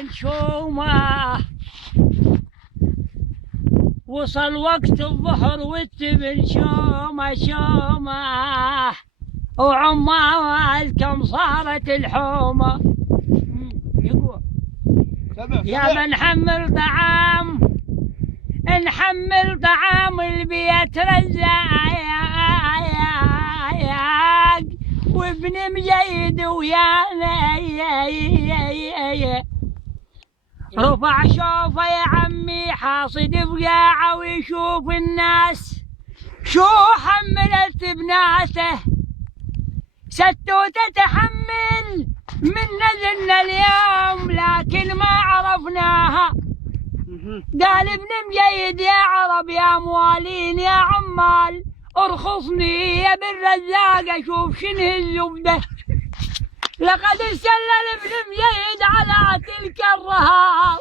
بن شومة، وصل وقت الظهر والتبن شومة شومة، وعمال كم صارت الحومة. يا بنحمل طعام، نحمل طعام البيت رزاق، وابن مجيد ويانا رفع شوفه يا عمي حاصد بقاعه ويشوف الناس شو حملت بناته. ستوته تحمل من نزلنا اليوم لكن ما عرفناها. قال ابن مجيد يا عرب يا موالين يا عمال ارخصني يا بن رزاق اشوف شنه الزبده. لقد استلل ابن مجيد على تلك الرهاب،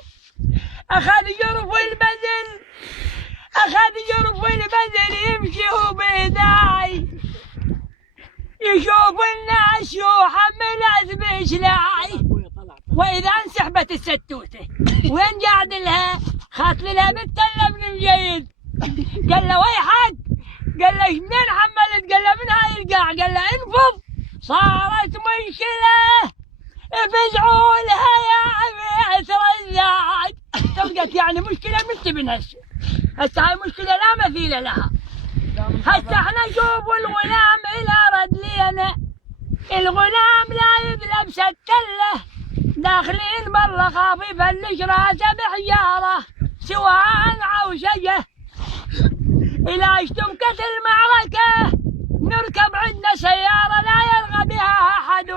اخذ جرف البذل يمشي وبيداي يشوف الناس شو حملت بشلاي. واذا انسحبت الستوته وين قاعد لها؟ خات لها بنت ابن مجيد. قال له ويحك، قال له منين حملت؟ قال له من هاي القاع. قال له انفض. صارت مشكله فزعوا لها يا بيت رزاق. تلقت يعني مشكله من تبن هسه هاي مشكله لا مثيل لها. هسه احنا نشوف الغلام الى رد لينا، الغلام لا يذلب ستله داخلين برا خاف يفلش راسه بحجاره سواء عوشجه. إذا اشتبكت المعركة نركب عندنا سيارة لا يرغى بها أحد،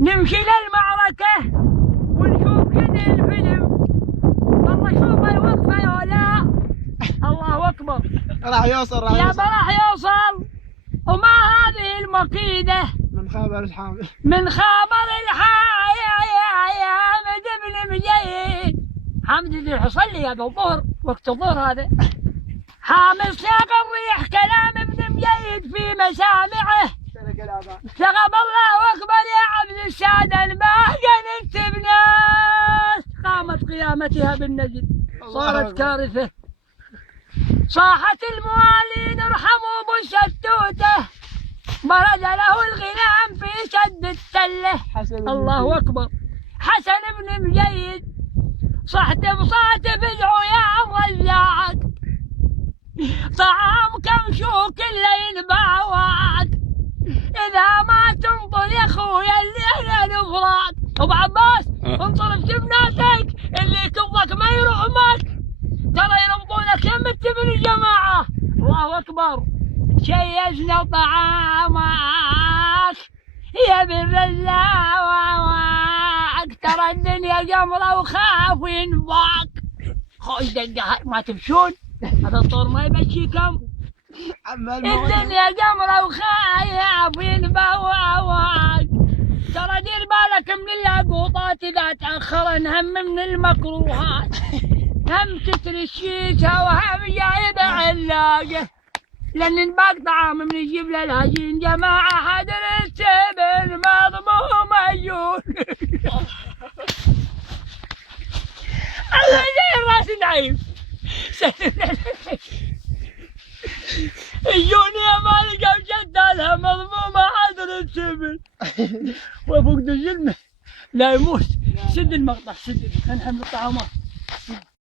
نمشي للمعركة ونشوف كذا الفيلم. والله شوف الوقفة يا ولا الله أكبر. راح يوصل راح يوصل. وما هذه المقيدة من خابر الحامد بن مجيد. حامد بن الحصلي يا الظهر، وقت الظهر هذا. حامل ساق الريح كلام ابن مجيد في مسامعه. سقب الله اكبر يا عبد السادة الباقى نكتب ناس. قامت قيامتها بالنجد صارت كارثة. صاحت الموالين ارحموا ابو الشتوته، برد له الغلام في شد التله. الله اكبر. حسن بن مجيد صحت بصات فزعوا يا الرزاق، طعام كم شوك الليل باواك، اذا ما تنطر يا خويا الليله نفراق. ابو عباس انطر بجبناتك اللي يكبك ما يرحمك، ترى يربطونك يم التبن الجماعه. الله اكبر. شيزنا طعامك يا بن رزاق، ترى الدنيا جمره وخاف ينفاك. خوش دقه ما تمشون هذا الطور ما يمشيكم. الدنيا جمره وخايف ينفاك، ترى دير بالك من اللاقوطات اذا تاخرن، هم من المكروهات، هم تترشيتها وهم جايبه علاقه. لان الباق طعام من يجيب للهجين جماعه حدر التبن مضموم عيون. الله زي الراس نعيم. يجوني يا مالك وشدالها مضمومه حدر التبن وفقد الجلمه لا يموت. سد المقطع سد، خلينا نحمل الطعامات.